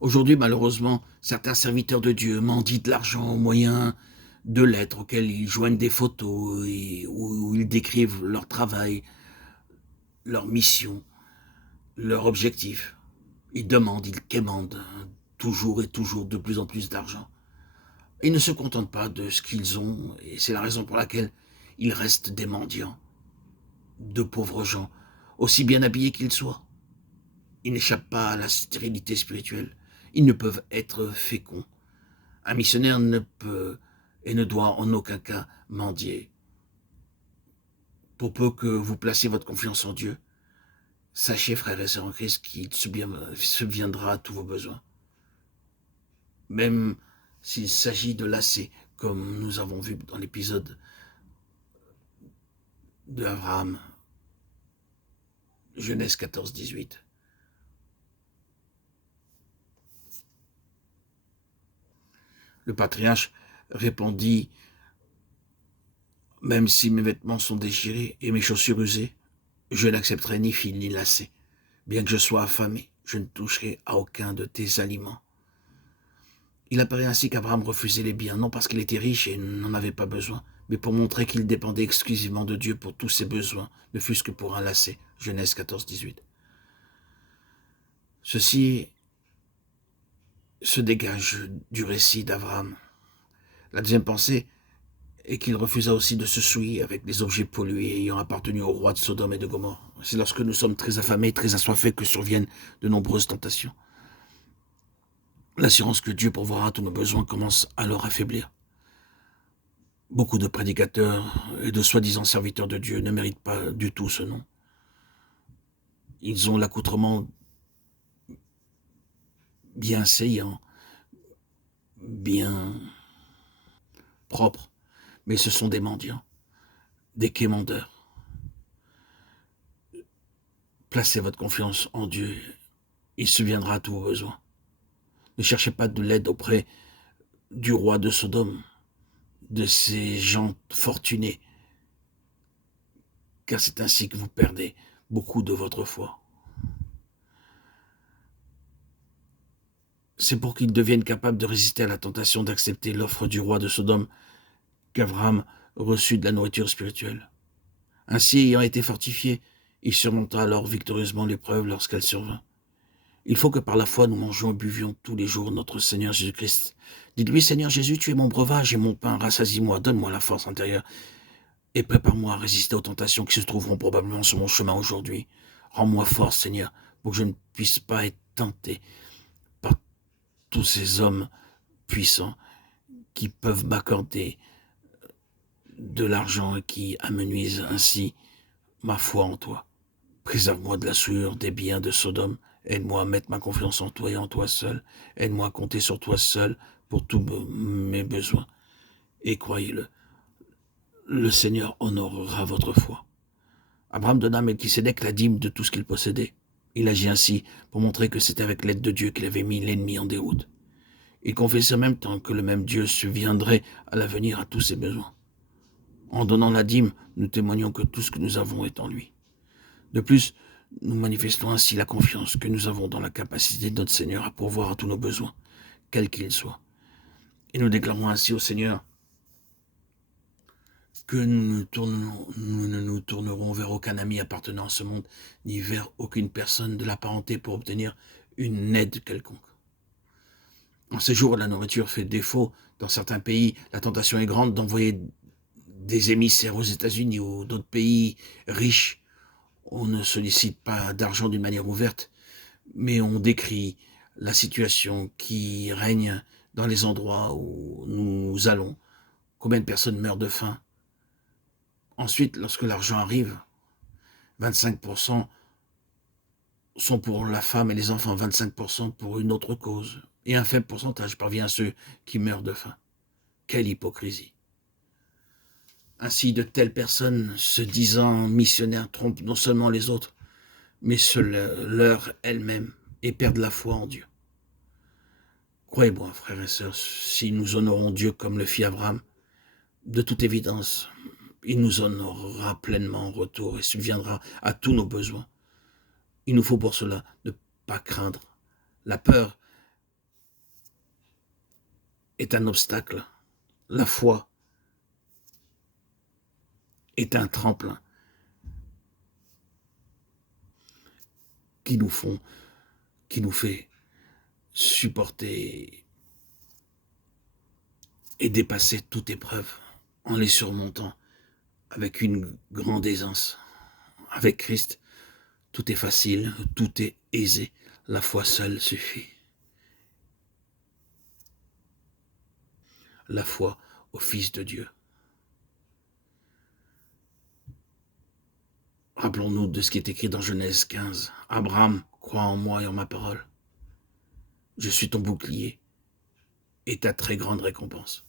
Aujourd'hui, malheureusement, certains serviteurs de Dieu mendient de l'argent au moyen de lettres auxquelles ils joignent des photos et où ils décrivent leur travail, leur mission, leur objectif. Ils demandent, ils quémandent toujours et toujours de plus en plus d'argent. Ils ne se contentent pas de ce qu'ils ont et c'est la raison pour laquelle ils restent des mendiants, de pauvres gens, aussi bien habillés qu'ils soient. Ils n'échappent pas à la stérilité spirituelle. Ils ne peuvent être féconds. Un missionnaire ne peut et ne doit en aucun cas mendier. Pour peu que vous placiez votre confiance en Dieu, sachez, frères et sœurs en Christ, qu'il subviendra à tous vos besoins. Même s'il s'agit de lasser, comme nous avons vu dans l'épisode de Abraham, Genèse 14-18. Le patriarche répondit: même si mes vêtements sont déchirés et mes chaussures usées, je n'accepterai ni fil ni lacet. Bien que je sois affamé, je ne toucherai à aucun de tes aliments. Il apparaît ainsi qu'Abraham refusait les biens, non parce qu'il était riche et n'en avait pas besoin, mais pour montrer qu'il dépendait exclusivement de Dieu pour tous ses besoins, ne fût-ce que pour un lacet. Genèse 14-18. Ceci se dégage du récit d'Abraham. La deuxième pensée est qu'il refusa aussi de se souiller avec les objets pollués ayant appartenu au roi de Sodome et de Gomorrhe. C'est lorsque nous sommes très affamés, très assoiffés que surviennent de nombreuses tentations. L'assurance que Dieu pourvoira tous nos besoins commence alors à faiblir. Beaucoup de prédicateurs et de soi-disant serviteurs de Dieu ne méritent pas du tout ce nom. Ils ont l'accoutrement bien saillant, bien propre, mais ce sont des mendiants, des quémandeurs. Placez votre confiance en Dieu, il subviendra à tous vos besoins. Ne cherchez pas de l'aide auprès du roi de Sodome, de ces gens fortunés, car c'est ainsi que vous perdez beaucoup de votre foi. C'est pour qu'ils deviennent capables de résister à la tentation d'accepter l'offre du roi de Sodome qu'Abraham reçut de la nourriture spirituelle. Ainsi, ayant été fortifié, il surmonta alors victorieusement l'épreuve lorsqu'elle survint. Il faut que par la foi nous mangions et buvions tous les jours notre Seigneur Jésus-Christ. Dites-lui: Seigneur Jésus, tu es mon breuvage et mon pain, rassasie-moi, donne-moi la force intérieure et prépare-moi à résister aux tentations qui se trouveront probablement sur mon chemin aujourd'hui. Rends-moi fort, Seigneur, pour que je ne puisse pas être tenté par tous ces hommes puissants qui peuvent m'accorder de l'argent et qui amenuisent ainsi ma foi en toi. Préserve-moi de la souillure des biens de Sodome. Aide-moi à mettre ma confiance en toi et en toi seul. Aide-moi à compter sur toi seul pour tous mes besoins. Et croyez-le, le Seigneur honorera votre foi. Abraham donna à Melchisédek la dîme de tout ce qu'il possédait. Il agit ainsi pour montrer que c'est avec l'aide de Dieu qu'il avait mis l'ennemi en déroute. Il confessait en même temps que le même Dieu subviendrait à l'avenir à tous ses besoins. En donnant la dîme, nous témoignons que tout ce que nous avons est en lui. De plus, nous manifestons ainsi la confiance que nous avons dans la capacité de notre Seigneur à pourvoir à tous nos besoins, quels qu'ils soient. Et nous déclarons ainsi au Seigneur que nous ne nous tournerons vers aucun ami appartenant à ce monde, ni vers aucune personne de la parenté pour obtenir une aide quelconque. En ces jours où la nourriture fait défaut dans certains pays, la tentation est grande d'envoyer des émissaires aux États-Unis ou d'autres pays riches. On ne sollicite pas d'argent d'une manière ouverte, mais on décrit la situation qui règne dans les endroits où nous allons. Combien de personnes meurent de faim? Ensuite, lorsque l'argent arrive, 25% sont pour la femme et les enfants, 25% pour une autre cause. Et un faible pourcentage parvient à ceux qui meurent de faim. Quelle hypocrisie! Ainsi, de telles personnes, se disant missionnaires, trompent non seulement les autres, mais se leurrent elles-mêmes et perdent la foi en Dieu. Croyez-moi, frères et sœurs, si nous honorons Dieu comme le fit Abraham, de toute évidence, il nous honorera pleinement en retour et subviendra à tous nos besoins. Il nous faut pour cela ne pas craindre. La peur est un obstacle. La foi est un tremplin qui nous font, qui nous fait supporter et dépasser toute épreuve en les surmontant avec une grande aisance. Avec Christ, tout est facile, tout est aisé. La foi seule suffit. La foi au Fils de Dieu. Rappelons-nous de ce qui est écrit dans Genèse 15. Abraham, crois en moi et en ma parole. Je suis ton bouclier et ta très grande récompense.